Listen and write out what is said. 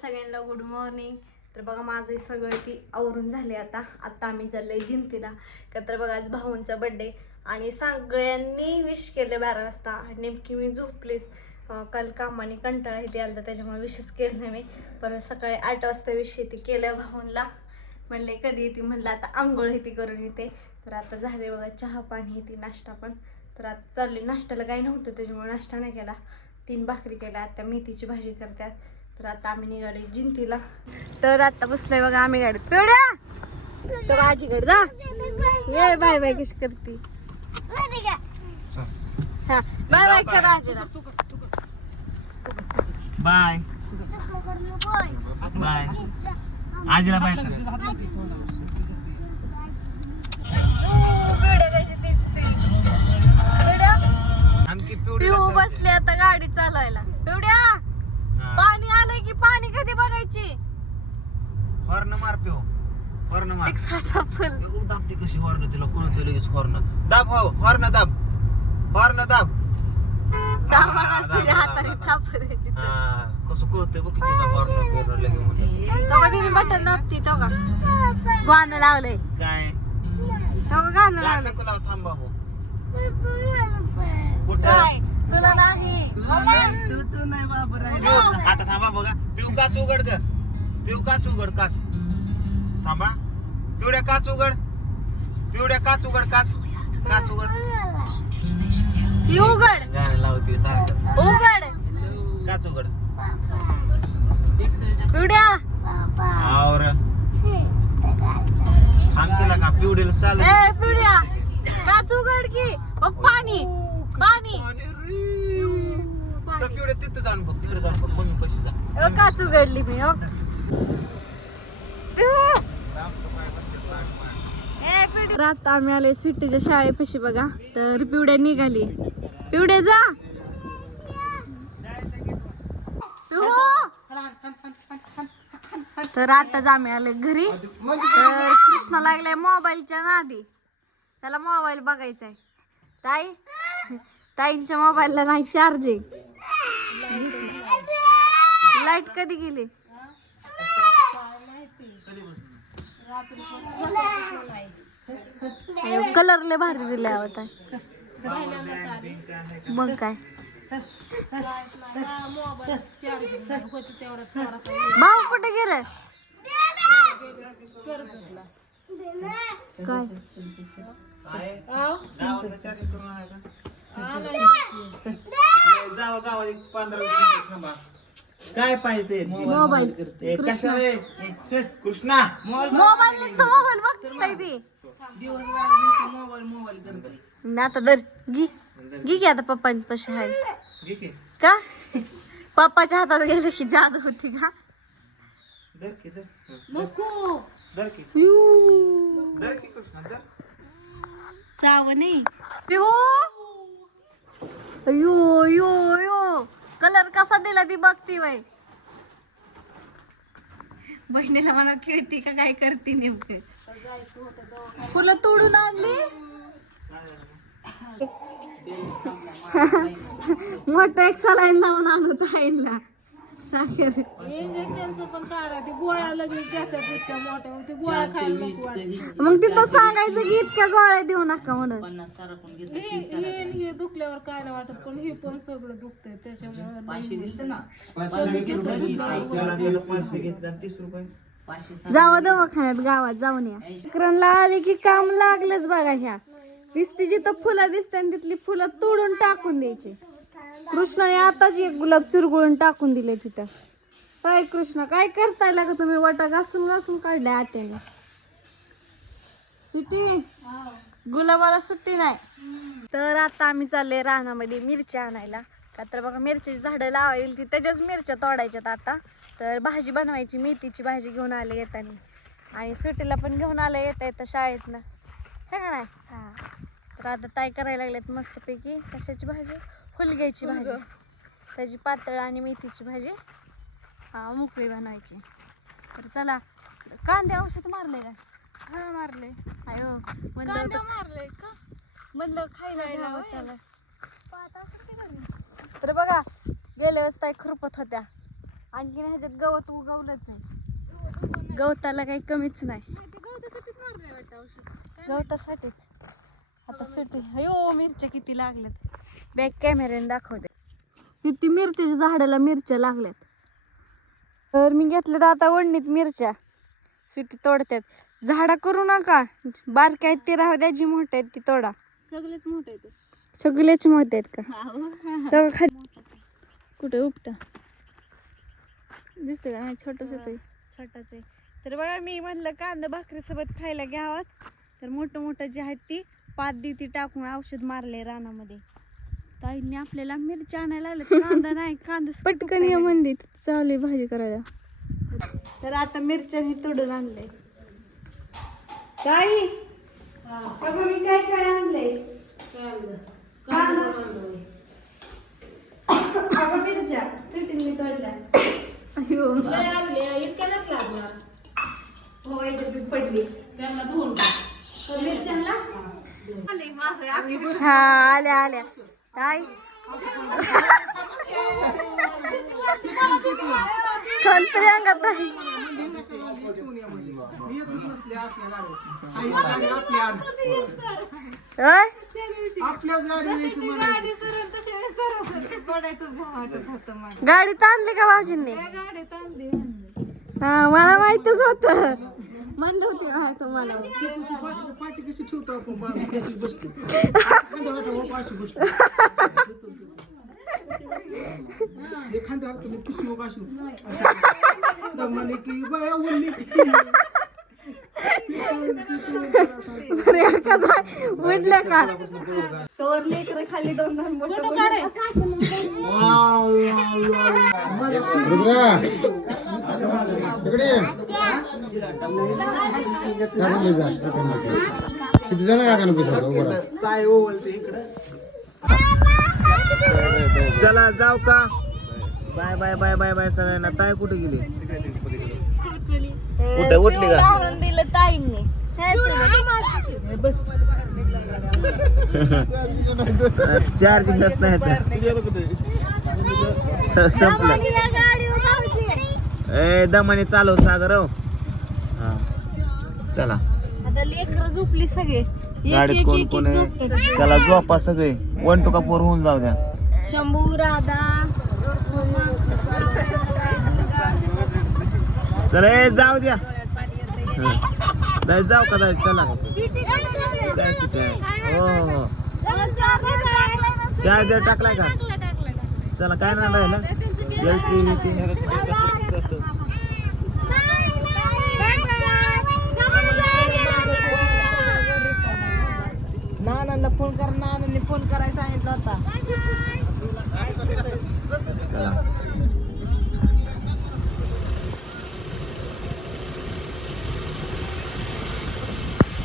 सगळ्यांना good morning तर बघा माझं सगळं ती आवरून झाले आता. आता आम्ही चाललोय जिंतीला. का तर बघा आज भाऊंचा बड्डे आणि सगळ्यांनी विश केले बारा वाजता. नेमकी मी झोपलीच काल कामाने कंटाळा इथे आला त्याच्यामुळे विशेष केलं नाही मी. परत सकाळी आठ वाजता विश ती केलं भाऊंला. म्हणले कधी येते? म्हणलं आता आंघोळ येते करून येते. तर आता झाले बघा चहा पाणी येते नाश्ता पण. तर आता चालले नाश्त्याला काही नव्हतं त्याच्यामुळे नाश्ता नाही केला. तीन भाकरी केल्या. आता मेथीची भाजी करतात. तर आता आम्ही निघाले जिंतीला. तर आता बसलोय बघा आम्ही गाडीत. पिवड्या! तर आजीकडे जा. ये बाय बाय कशी करते? हा बाय बाय कर आजीला. बाय. बाय. आजीला बाय कर. पिवड्या बसले आता गाडी चालवायला. पिवड्या! पाणी आलंय की पाणी कधी बघायची? हॉर्न मार पिऊ हॉर्न मार. एक सासा फुल. पिऊ दाबते कशी हॉर्न तिला कोणतं लगेच हॉर्न दाब हो हॉर्न दाब. हॉर्न दाब. दामाला दाब, तुझ्या हाताने. थाप देते हा, कसं कळतंय बघ किती हॉर्न लगे बटन दाबते तो का? गाणं लावलंय. काय? तो का गाणं लाड लावलंय. नको लाव थांब बाबू कुठं काय? तुला नाही. आता थांबा बघा. पिऊ काच उघड ग. पिऊ काच उघड काच. थांबा. पिवड्या काच उघड. पिवड्या काच उघड काच. काच उघड. ही उघड. गाणं लावते सारखं. उघड. काच उघड. पिवड्या. और अंकीला का? पिवडीला चालत ए पिवड्या. काच उघड की. बघ पाणी. पाणी. तर पिवड्या तिथं जाऊन बघ तिकडे जाऊन बघ मम्मी पैसे जा. अ, काच उघडली मी हो तर आता आम्ही आले सुट्टीच्या शाळेपाशी बघा तर पिवड्या निघाली. पिवड्या जा. तर आताच आम्ही आले घरी तर कृष्णा लागलाय मोबाईलच्या नादी. त्याला मोबाईल बघायचा आहे ताई? ताईंच्या मोबाईलला नाही चार्जिंग लाइट कधी गेली? कलर लय भारी दिले होता मग काय? भाऊ कुठे गेलं? काय? जावा गावात एक पंधरा वीस मिनिटं थांबा काय पाहिजे मोबाईल ए, कशाला कृष्णा मोबाईल नुसतं मोबाईल बघताय ना आता दर गी गी की आता पप्पांची पशी आहे घे की. का? पप्पाच्या हातात गेलं की जादू होती का? धर की, धर. हं. धर की. पिऊ धर की कृष्णा धर. चाव नाही. पिऊ अयो यो यो कलर कसा दिला ती बघती बाई. बहिणीला म्हणा खेळती का काय करते नेमके? फुलं तोडून आणली. मोठा एक सलाईन लावून आणत आईला साखर इंजेक्शनचं पण काढा. ते गोळ्या लगेच देतात इतक्या मोठ्या. मग ते गोळ्या खायला नको वाटतं. मग तिथं सांगायचं की इतक्या गोळ्या देऊ नका म्हणून. हे दुखल्यावर काय नाही वाटत पण हे पण सगळं दुखतंय. त्याच्यामुळे पाचशे घेतले आणि तीस रुपये. जावा दवाखान्यात गावात जाऊन या. लेकरांना आले की काम लागलंच बघा ह्या. दिसती जिथं फुलं दिसते आणि तिथली फुलं तोडून टाकून द्यायची. कृष्णाने आताच एक गुलाब चुरगुळून टाकून दिले तिथं. काय कृष्ण काय करताय लागा तुम्ही? वाटा घासून घासून काढलाय आत्याने. सुट्टी? गुलाबाला सुट्टी नाही. तर आता आम्ही चालले रानामध्ये मिरच्या आणायला. का तर बघा मिरच्याची झाडं लावायला ती त्याच्याच मिरच्या तोडायच्यात आता. तर भाजी बनवायची मेथीची भाजी घेऊन आले येताना. आणि सुट्टीला पण घेऊन आले येता येतं शाळेतनं. हे का नाही? हा. तर आता ताई करायला लागल्यात मस्तपैकी कशाची भाजी? फुलग्याची भाजी. त्याची पातळ आणि मेथीची भाजी. हा मोकळी बनवायची. तर चला कांदे औषध मारले का? हा मारले अयो म्हणलं होतं- मारलंय का? म्हणलं खायला घ्यावं त्याला. तर बघा गेल्या वेळेस ताई खुरपत होत्या. आणखी ह्याच्यात गवत उगवलंच आहे गवताला काही कमीच नाही. गवतासाठीच आता सुटी. हो मिरच्या किती लागल्यात. बॅक कॅमेऱ्याने दाखवते. किती मिरच्याच्या झाडाला मिरच्या लागल्यात. तर मी घेतल्यात आता वडणीत मिरच्या. सुटी तोडतात झाडा करू नका. बारक्या आहेत ते राहू द्या जी मोठे आहेत ती तोडा. सगळेच मोठे ते सगळेच मोठे आहेत का? खाली कुठे उपटा? दिसते का? छोटस छोटाच आहे. तर बघा मी म्हणलं कांदा भाकरीसोबत खायला घ्यावात. तर मोठं मोठं जे आहेत ती पात ती टाकून औषध मारले रानामध्ये. ताईंनी आपल्याला मिरच्या आणायला लागले कांदा नाही कांदा पटकन ये म्हणली चालू भाजी करायला. तर आता मिरच्या मी तोडून आणले. ताई बघा मी काय काय आणले? कांदा. बघा मिरच्या सुटीने तोडल्या. याच्यात बी पडली तर मिरच्यांना? हा आल्या आल्या. काय? कोणतरी अंगात आहे होय? गाडीत आणली का भाऊजींनी? हा मला माहितच होत. म्हणलं होती हा तुम्हाला. पाठी कशी ठेवतो आपण? कशी बसतो? एखाद्या तुम्ही पिशवी बसू दमाने की बाया उरली अरे एखादा उडलं का? तोर लेकर खाली दोन दोन बोट किती जण का पैसा उभं काय ओवलते इकडं चला जाऊ का? Bye bye bye bye bye सगळ्यांना. ताय कुठे गेली? कुठे? उठली का? दिलं ताईंनी चार्जिंगच नाही संपलं. ए दमाने चालव सागर हो. चला. आता लेकर झोपली सगळे. एक- गाडीत एक- कोण कोण आहे. चला झोपा सगळे. वन टू का फोर होऊन जाऊ द्या. शंभू राधा. चला ए जाऊ द्या. हं. जाऊ का जाय चला. काय सुट्टी आहे? हो हो. हो चार्जर टाकलाय का? चला काय नाही राहिलं एल सी फोन करणार आणि फोन करायला सांगितलं होता.